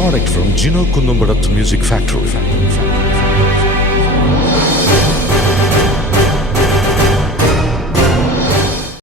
product from Gino Kunumbadat Music Factory.